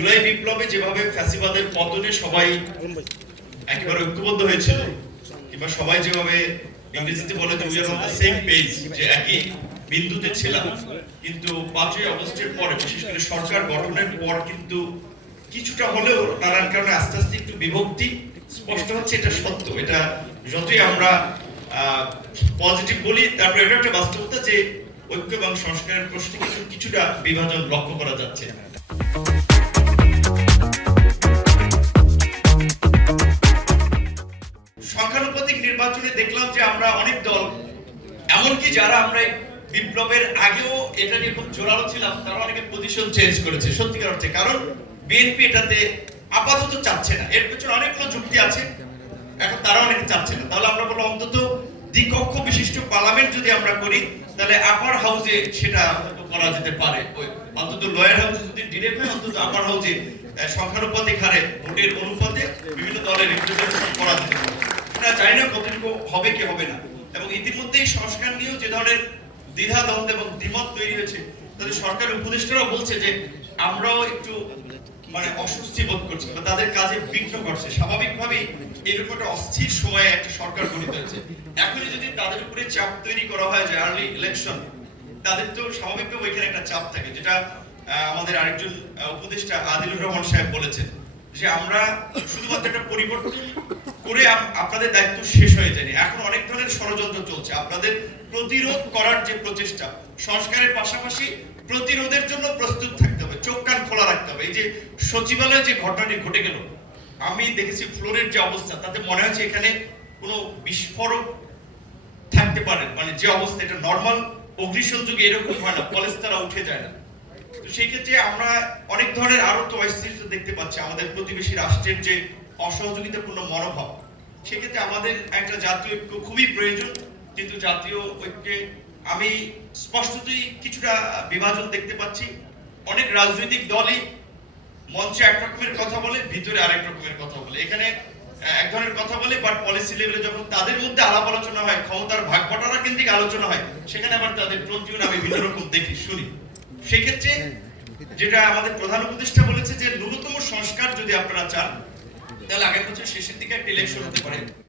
জুলাই বিপ্লবে যেভাবে ফ্যাসিবাদের পতনে সবাই একেবারে ঐক্যবদ্ধ হয়েছিল, কিংবা সবাই যেভাবে ইংরেজিতে বলে যে we are on the same page, যে একই বিন্দুতে ছিলাম, কিন্তু 5ই আগস্টের পরে বিশেষ করে সরকার গঠনের পর কিন্তু কিছুটা হলেও নানান কারণে আস্তে আস্তে একটু বিভক্তি স্পষ্ট হচ্ছে। এটা সত্য। এটা যতই আমরা পজিটিভ বলি, তারপরে এটা একটা বাস্তবতা যে ঐক্য এবং সংস্কারের প্রশ্নে কিন্তু কিছুটা বিভাজন লক্ষ্য করা যাচ্ছে। সংখ্যানুপাতিক নির্বাচনে দেখলাম যে আমরা অনেক দল, এমনকি যারা আমরা বিপ্লবের আগেও এটা নিয়ে খুব জোরালো ছিলাম, তারা অনেকে পজিশন চেঞ্জ করেছে সত্যিকার অর্থে। কারণ বিএনপি এটাতে আপাতত চাচ্ছে না। এর পেছনে অনেকগুলো যুক্তি আছে, এখন তারা অনেকে চাচ্ছে না। তাহলে আমরা বললাম অন্তত দ্বিকক্ষ বিশিষ্ট পার্লামেন্ট যদি আমরা করি, তাহলে আপার হাউসে সেটা করা যেতে পারে। অন্তত লোয়ার হাউসে যদি ডিরেক্ট হয়, অন্তত আপার হাউসে সংখ্যানুপাতিক হারে ভোটের অনুপাতে বিভিন্ন দলের রিপ্রেজেন্টেশন করা যেতে পারে। এটা জানি না কতটুকু হবে কি হবে না। এবং ইতিমধ্যেই সংস্কার নিয়েও যে ধরনের দ্বিধা দ্বন্দ্ব এবং দ্বিমত তৈরি হয়েছে, তাদের সরকারের উপদেষ্টারাও বলছে যে আমরাও একটু অস্বস্তি বোধ করছি বা তাদের কাজে বিঘ্ন ঘটছে। স্বাভাবিকভাবেই এরকম একটা অস্থির সময়ে একটা সরকার গঠিত হয়েছে। এখনই যদি তাদের উপরে চাপ তৈরি করা হয় যে আর্লি ইলেকশন, তাদের তো স্বাভাবিকভাবে ওইখানে একটা চাপ থাকে। যেটা আমাদের আরেকজন উপদেষ্টা আদিলুর রহমান সাহেব বলেছেন যে আমরা শুধুমাত্র একটা পরিবর্তন করে আপনাদের দায়িত্ব শেষ হয়ে যায়নি, এখন অনেক ধরনের ষড়যন্ত্র চলছে। আপনাদের প্রতিরোধ করার যে প্রচেষ্টা, সংস্কারের পাশাপাশি প্রতিরোধের জন্য প্রস্তুত থাকতে হবে, চোখ কান খোলা রাখতে হবে। এই যে সচিবালয়ে যে ঘটনাটি ঘটে গেল, আমি দেখেছি ফ্লোরের যে অবস্থা, তাতে মনে হচ্ছে এখানে কোনো বিস্ফোরক থাকতে পারে। যে অবস্থা, এটা নর্মাল অগ্নিসংযোগে এরকম হয় না, পলেস্তারা উঠে যায় না। তো সেই ক্ষেত্রে আমরা অনেক ধরনের আরো তো অস্থিরতা দেখতে পাচ্ছি। আমাদের প্রতিবেশী রাষ্ট্রের যে অসহযোগিতাপূর্ণ মনোভাব, সেক্ষেত্রে আমাদের একটা জাতীয় ঐক্য খুবই প্রয়োজন। কিন্তু জাতীয় ঐক্যে আমি স্পষ্টতই কিছুটা বিভাজন দেখতে পাচ্ছি। অনেক রাজনৈতিক দলই মঞ্চে এক রকমের কথা বলে, ভিতরে আরেক রকমের কথা বলে। এখানে এক ধরনের কথা বলে, বাট পলিসি লেভেলে যখন তাদের মধ্যে আলাপ আলোচনা হয়, ক্ষমতার ভাগ বটারা কেন্দ্রিক আলোচনা হয়, সেখানে আবার তাদের প্রতিদিন আমি বিভিন্ন রকম দেখি শুনি। সেক্ষেত্রে যেটা আমাদের প্রধান উপদেষ্টা বলেছে যে ন্যূনতম সংস্কার যদি আপনারা চান, তাহলে আগের বছর শেষের দিকে একটা ইলেকশন হতে পারে।